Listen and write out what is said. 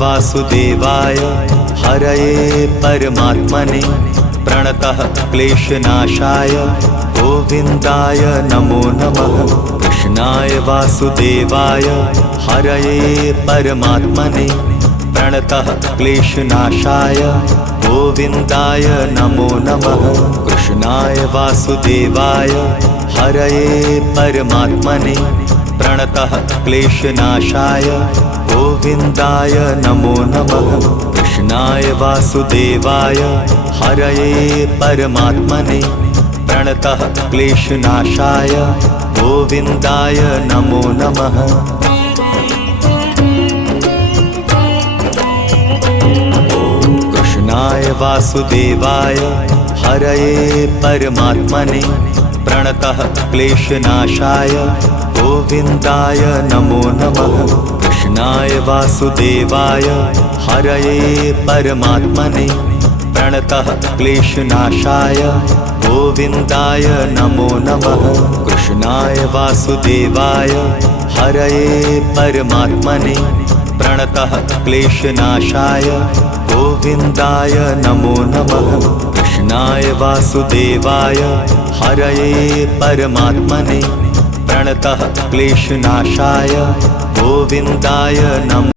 वासुदेवाय हरये परमात्मने प्रणतः क्लेशनाशाय गोविन्दाय नमो नमः। कृष्णाय वासुदेवाय हरये परमात्मने प्रणतः क्लेशनाशाय गोविन्दाय नमो नमः। कृष्णाय वासुदेवाय हरये परमात्मने प्रणतः क्लेशनाशाय गोविन्दाय नमो नमः। कृष्णाय वासुदेवाय हरये परमात्मने प्रणतः क्लेशनाशाय गोविन्दाय नमो नमः। कृष्णाय वासुदेवाय हरये परमात्मने प्रणतः क्लेशनाशाय गोविन्दाय नमो नमः। कृष्णाय वासुदेवाय हरये परमात्मने प्रणतः क्लेशनाशाय गोविन्दाय नमो नमः। कृष्णाय वासुदेवाय हरये परमात्मने प्रणतः क्लेशनाशाय गोविन्दाय नमो नमः। कृष्णाय वासुदेवाय हरये परमात्मने प्रणतः क्लेशनाशाय गोविन्दाय नमो